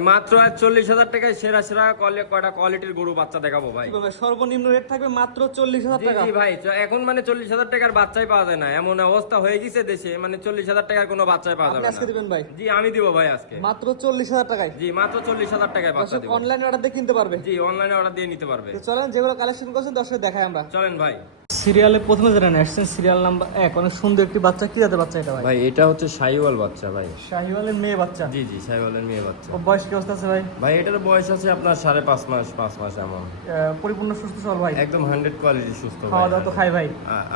মাত্র 40,000 টাকায় সেরা সেরা কয়টা কোয়ালিটির গরু বাচ্চা দেখাবো ভাই। সর্বনিম্ন রেট থাকবে মাত্র 40,000 টাকা। জি ভাই, এখন মানে 40,000 টাকার বাচ্চাই পাওয়া যায় না, এমন অবস্থা হয়ে গেছে দেশে, মানে 40,000 টাকার কোনো বাচ্চাই পাওয়া যাবে আপনি আজকে না। দিবেন ভাই? জি আমি দিব ভাই আজকে মাত্র 40,000 টাকায়। জি মাত্র 40,000 টাকায় বাচ্চা দিব। অনলাইন অর্ডার দিয়ে কিনতে পারবে। জি অনলাইনে অর্ডার দিয়ে নিতে পারবে। তো চলেন যেগুলো কালেকশন করছেন দর্শক দেখাই আমরা। চলেন ভাই। সিরিয়ালে প্রথমে যারা আসছেন সিরিয়াল নাম্বার 1, অনেক সুন্দর একটি বাচ্চা। কি জাতের বাচ্চা এটা ভাই? ভাই এটা হচ্ছে শাহিওয়াল বাচ্চা ভাই। শাহিওয়ালের মেয়ে বাচ্চা। জি জি শাহিওয়ালের মেয়ে বাচ্চা। ও বয়স কি অবস্থা আছে ভাই? ভাই এটার বয়স আছে আপনার 5.5 মাস 5 মাস এমন। পরিপূর্ণ সুস্থ সবল ভাই? একদম 100 কোয়ালিটি সুস্থ ভাই। খাওয়া দাওয়া তো খাই ভাই?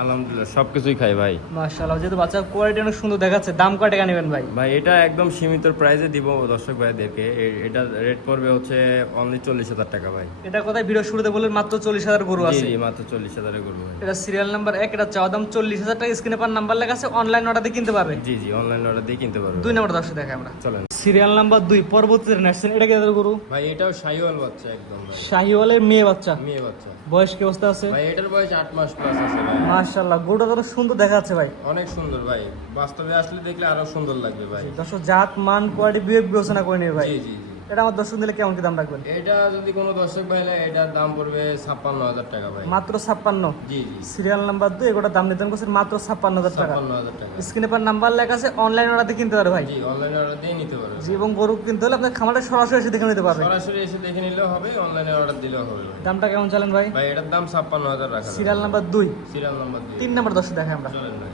আলহামদুলিল্লাহ সবকিছুই খাই ভাই। মাশাআল্লাহ, যেহেতু বাচ্চার কোয়ালিটি অনেক সুন্দর দেখাচ্ছে, দাম কয় টাকা নেবেন ভাই? ভাই এটা একদম সীমিত প্রাইসে দিব দর্শক ভাইদেরকে। এটা রেট পড়বে হচ্ছে অনলি 40,000 টাকা ভাই। এটা কোথায় ভিডিও শুরুতে বললেন মাত্র 40,000 গরু জি আছে। জি মাত্র 40,000 এর গরু ভাই। এটা সিরিয়াল নাম্বার 1, এটা চাওয়া দাম 40,000 টাকা। স্ক্রিনে পার নাম্বার লেখা আছে, অনলাইন অর্ডার দিয়ে কিনতে পারবে। জি জি অনলাইন অর্ডার দিয়ে কিনতে পারবে। 2 নম্বর দর্শক দেখাই আমরা। চলেন। সিরিয়াল নাম্বার 2 পরবর্তীতে আসছেন, এটা কি জাতের গরু? ভাই এটাও শাহিওয়াল বাচ্চা একদম ভাই। শাহিওয়ালের মেয়ে বাচ্চা। মেয়ে বাচ্চা। বয়স কি অবস্থা আছে? ভাই এটার বয়স 8 মাস প্লাস আছে ভাই। মাশাআল্লাহ, গরুটা তো সুন্দর দেখাচ্ছে ভাই। অনেক সুন্দর ভাই, বাস্তবে আসলে দেখলে আরো সুন্দর লাগবে ভাই। দর্শক জাত মান কোয়ালিটি বিবেক বিবেচনা করে নিবে ভাই। জি জি জি। এটা আমার দর্শক দিলে কেমন কি দাম রাখবেন? এটা যদি কোনো দর্শক ভাই নেয় এটার দাম পড়বে 56,000 টাকা ভাই। মাত্র 56। জি জি সিরিয়াল নাম্বার 2, এগুলোর দাম নির্ধারণ করছেন মাত্র 56,000 টাকা। 56,000 টাকা। স্ক্রিনে পার নাম্বার লেখা আছে, অনলাইন অর্ডার দিয়ে কিনতে পারবে ভাই। জি অনলাইনে অর্ডার দিয়ে নিতে পারবে। জি, এবং গরু কিনতে হলে আপনার খামারে সরাসরি এসে দেখে নিতে পারবে। সরাসরি এসে দেখে নিলেও হবে, অনলাইনে অর্ডার দিলেও হবে ভাই। দামটা কেমন চালেন ভাই? ভাই এটার দাম 56,000 রাখা। Serial number 2। Serial number 2। 3 নম্বর দর্শক দেখাই আমরা। চলেন ভাই।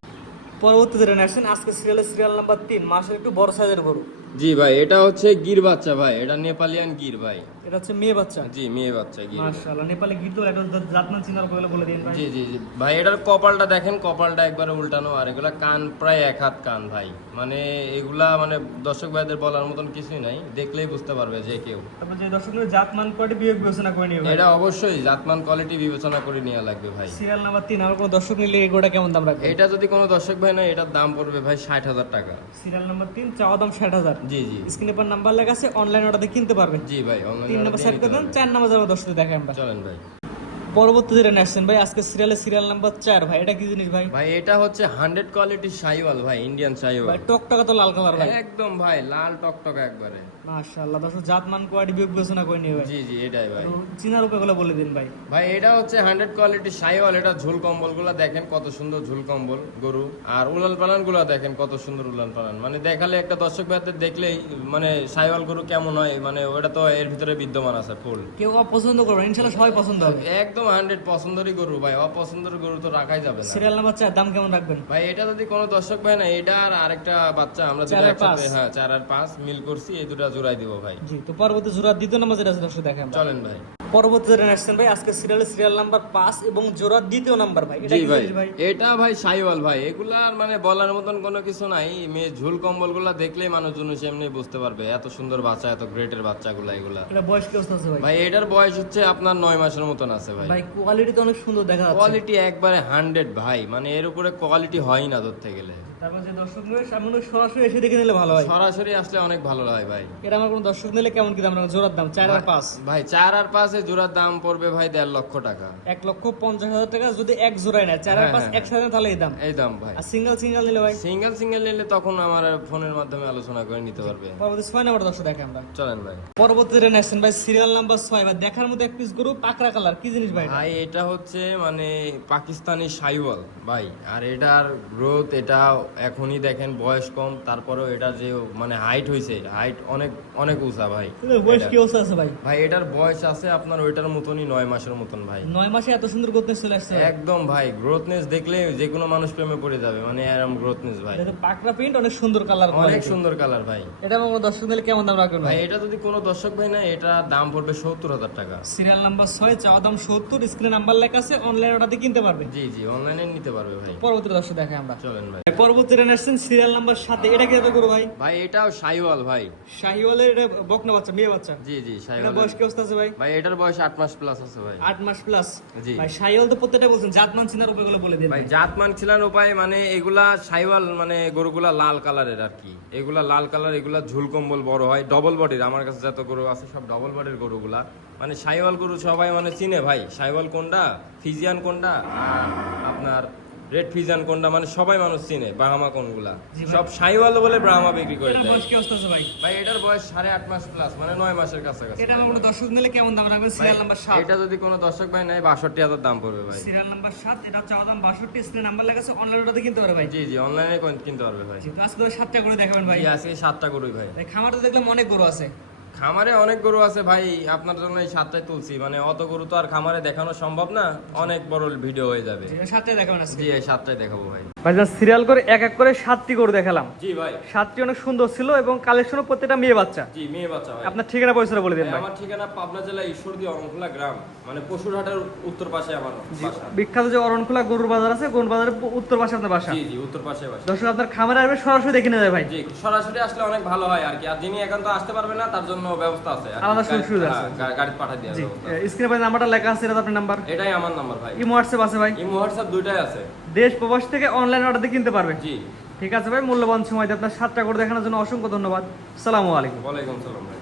পরবর্তী যেটা আসছেন আজকে সিরিয়াল নাম্বার 3, মাসের একটু বড় সাইজের গরু। জি ভাই এটা হচ্ছে গির বাচ্চা ভাই, এটা নেপালিয়ান গির ভাই। এটা হচ্ছে মেয়ে বাচ্চা। জি মেয়ে বাচ্চা গির। মাশাআল্লাহ, নেপালে গির তো এটা জাতমান চিনার বলে দিন ভাই। জি জি জি ভাই এটার কপালটা দেখেন, কপালটা একবারে উল্টানো, আর এগুলা কান প্রায় 1 হাত কান ভাই। মানে এগুলা মানে দর্শক ভাইদের বলার মতন কিছুই নাই, দেখলেই বুঝতে পারবে যে কেউ। তারপর যে দর্শকের জাতমান কোয়ালিটি বিবেক বিবেচনা করে নিবে ভাই। এটা অবশ্যই জাতমান কোয়ালিটি বিবেচনা করে নেওয়া লাগবে ভাই। সিরিয়াল নাম্বার 3, আমার কোন দর্শক নিলে এই গরুটা কেমন দাম রাখবে? এটা যদি কোনো দর্শক ভাই নেয় এটার দাম পড়বে ভাই 60,000 টাকা। সিরিয়াল নাম্বার 3, চাওয়া দাম 60,000। জি জি স্ক্রিনে পার নাম্বার লেখা আছে, অনলাইন অর্ডার দিয়ে কিনতে পারবে। জি ভাই 3 নম্বর সাইড করে দেন, 4 নম্বর যারা দর্শক দেখাই আমরা। চলেন ভাই। পরবর্তী যেটা আসছেন ভাই আজকে সিরিয়াল নাম্বার 4 ভাই, এটা কি জিনিস ভাই? ভাই এটা হচ্ছে 100 কোয়ালিটি শাহিওয়াল ভাই, ইন্ডিয়ান শাহিওয়াল। ভাই টকটকা তো লাল কালার ভাই। একদম ভাই লাল টকটক একবারে। মাশাআল্লাহ, দর্শক জাতমান কোয়ালিটি বিবেক বিবেচনা করে নিবে ভাই। জি জি এটাই ভাই। চিনার উপায়গুলো বলে দিন ভাই। ভাই এটা হচ্ছে 100 কোয়ালিটি শাহিওয়াল। এটা ঝুল কম্বল গুলা দেখেন কত সুন্দর ঝুল কম্বল গরু, আর উলান পালান গুলা দেখেন কত সুন্দর উলান পালান। মানে দেখালে একটা দর্শক ভাইদের দেখলেই মানে শাহিওয়াল গরু কেমন হয়, মানে ওটা তো এর ভিতরে বিদ্যমান আছে ফুল। কেউ অপছন্দ করবে না, ইনশাআল্লাহ সবাই পছন্দ হবে। একদম 100 পছন্দেরই গরু ভাই, অপছন্দের গরু তো রাখাই যাবে না। সিরিয়াল নাম্বার 4, দাম কেমন রাখবেন ভাই এটা যদি কোনো দর্শক ভাই না, এটা আর আরেকটা বাচ্চা আমরা দুটো 4 আর একসাথে 5 হ্যাঁ 4 আর 5 মিল করছি, এই দুটো জোড়াই দিব ভাই। জি। তো পরবর্তী জোড়া দ্বিতীয় নাম্বার যেটা আছে দর্শক দেখাই আমরা। চলেন ভাই। পরবর্তী যেটা আসছেন ভাই আজকে সিরিয়াল নাম্বার 5 এবং জোড়া দ্বিতীয় নাম্বার ভাই, এটা জি কি ভাই জিনিস ভাই? এটা ভাই শাহিওয়াল ভাই। এগুলার মানে বলার মতন কোনো কিছু নাই, মেয়ে ঝুল কম্বল গুলা দেখলেই মানুষজন এমনি বুঝতে পারবে এত সুন্দর বাচ্চা, এত গ্রেটের বাচ্চাগুলা এগুলা। এটা বয়স কি অবস্থা আছে ভাই? ভাই এটার বয়স হচ্ছে আপনার 9 মাসের মতন আছে ভাই। ভাই কোয়ালিটি তো অনেক সুন্দর দেখা যাচ্ছে। কোয়ালিটি একবারে 100 ভাই, মানে এর উপরে কোয়ালিটি হয় না ধরতে গেলে। তারপর যে দর্শক নিলে সামনে সরাসরি এসে দেখে নিলে ভালো হয়। সরাসরি আসলে অনেক ভালো হয় ভাই। এটা আমার কোন দর্শক নিলে কেমন কি দাম রাখবেন? জোড়ার দাম 4 আর 5। ভাই 4 আর 5 এর জোড়ার দাম পড়বে ভাই 1.5 লক্ষ টাকা। 1,50,000 টাকা যদি এক জোড়ায় নেয়, 4 আর 5 একসাথে তাহলে এই দাম। এই দাম ভাই। আর সিঙ্গেল নিলে ভাই? সিঙ্গেল নিলে তখন আমার ফোনের মাধ্যমে আলোচনা করে নিতে পারবে। পরবর্তী 6 নাম্বার দর্শক দেখে আমরা। চলেন ভাই। পরবর্তী রেন আসছেন ভাই সিরিয়াল নাম্বার 6 ভাই, দেখার মতো এক পিস গরু, পাকড়া কালার, কি জিনিস ভাই? ভাই এটা হচ্ছে মানে পাকিস্তানি শাহিওয়াল ভাই। আর এটার গ্রোথ, এটা এখনই দেখেন বয়স কম, তারপরেও এটা যে মানে হাইট হইছে, হাইট অনেক অনেক উঁচা ভাই। বয়স কি অবস্থা আছে ভাই? ভাই এটার বয়স আছে আপনার ওইটার মতনই 9 মাসের মতন ভাই। 9 মাসে এত সুন্দর করতে চলে আসছে একদম ভাই, গ্রোথনেস দেখলে যে কোনো মানুষ প্রেমে পড়ে যাবে, মানে এরকম গ্রোথনেস ভাই। এটা পাকড়া প্রিন্ট, অনেক সুন্দর কালার, অনেক সুন্দর কালার ভাই। এটা আমার দর্শক নিলে কেমন দাম রাখবেন ভাই ভাই? এটা যদি কোনো দর্শক ভাই না, এটা দাম পড়বে 70,000 টাকা। সিরিয়াল নাম্বার 6, চাওয়া দাম 70, স্ক্রিনে নাম্বার লেখা আছে, অনলাইন অর্ডার দিয়ে কিনতে পারবে। জি জি অনলাইনে নিতে পারবে ভাই। পরবর্তী দর্শক দেখাই আমরা। চলেন ভাই। পরবর্তী রেন আসছেন সিরিয়াল নাম্বার 7, এটা কি করবো ভাই? ভাই এটাও শাহিওয়াল ভাই। শাহিওয়ালের এটা বকনা বাচ্চা, মেয়ে বাচ্চা। জি জি এটা শাহিওয়াল। বয়স কি অবস্থা আছে ভাই? ভাই এটার বয়স 8 মাস প্লাস আছে ভাই। 8 মাস প্লাস। জি। ভাই শাহিওয়াল তো প্রত্যেকটা বলছেন, জাতমান চিনার উপায়গুলো বলে দিন ভাই জাতমান ছিলান উপায়, মানে এগুলা শাহিওয়াল মানে গরুগুলা লাল কালারের আর কি। এগুলা লাল কালার, এগুলা ঝুল কম্বল বড় হয়, ডবল বডির। আমার কাছে যত গরু আছে সব ডবল বডির গরুগুলা। মানে শাহিওয়াল গরু সবাই মানে চিনে ভাই, শাহিওয়াল কোনটা, ফিজিয়ান কোনটা, আর আপনার রেড ফিজান কোনটা মানে সবাই মানুষ চিনে ব্রাহ্মা কোনগুলা জি ভাই। সব শাহিওয়াল বলে ব্রাহ্মা বিক্রি করে এটার দেয় বয়স কি অবস্থা আছে ভাই? ভাই এটার বয়স 8.5 মাস প্লাস মানে 9 মাসের কাছাকাছি এটা আমার কোনো দর্শক নিলে কেমন দাম রাখবেন? Serial number 7। এটা যদি কোনো দর্শক ভাই নেয় 62,000 দাম পড়বে ভাই সিরিয়াল নাম্বার 7, এটা চাওয়া দাম 62, স্ক্রিনে নাম্বার লেখা আছে, অনলাইন অর্ডারে কিনতে পারে ভাই। জি জি অনলাইনে কিনতে পারবে ভাই জি, তো আজকে তো 7টা করে দেখাবেন ভাই। জি আজকে 7টা গরুই ভাই ভাই খামার তো দেখলাম অনেক গরু আছে। খামারে অনেক গরু আছে ভাই আপনার জন্য এই 7টাই তুলছি মানে অত গরু তো আর খামারে দেখানো সম্ভব না অনেক বড় ভিডিও হয়ে যাবে জি, 7টাই দেখাবেন আজকে। জি এই 7টাই দেখাবো ভাই ভাইজান সিরিয়াল করে এক এক করে 7টি গরু দেখালাম। জি ভাই 7টি অনেক সুন্দর ছিল এবং কালেকশনও প্রত্যেকটা মেয়ে বাচ্চা। জি মেয়ে বাচ্চা ভাই আপনার ঠিকানা পয়সাটা বলে দিন ভাই। আমার ঠিকানা পাবনা জেলা ঈশ্বরদী অরণখোলা গ্রাম মানে পশুরহাটের উত্তর পাশে আমার বাসা বিখ্যাত যে অরণখোলা গরুর বাজার আছে, গরুর বাজারের উত্তর পাশে আপনার বাসা। জি জি উত্তর পাশে বাসা দর্শক আপনার খামারে আসবে, সরাসরি দেখে নিয়ে যায় ভাই। জি সরাসরি আসলে অনেক ভালো হয় আর কি আর যিনি এখন তো আসতে পারবে না তার জন্য ব্যবস্থা আছে আর কি। আলাদা সুযোগ সুবিধা আছে। গাড়ি পাঠিয়ে দেওয়ার জি, ব্যবস্থা আছে। স্ক্রিনে ভাই নাম্বারটা লেখা আছে, এটা তো আপনার নাম্বার। এটাই আমার নাম্বার ভাই ইমো হোয়াটসঅ্যাপ আছে ভাই। ইমো হোয়াটসঅ্যাপ দুইটাই আছে দেশ প্রবাস থেকে অনলাইন অর্ডার দিয়ে কিনতে পারবে। জি ঠিক আছে ভাই, মূল্যবান সময় দিয়ে আপনার 7টা করে দেখানোর জন্য অসংখ্য ধন্যবাদ। আসসালামু আলাইকুম। ওয়ালাইকুম সালাম ভাই।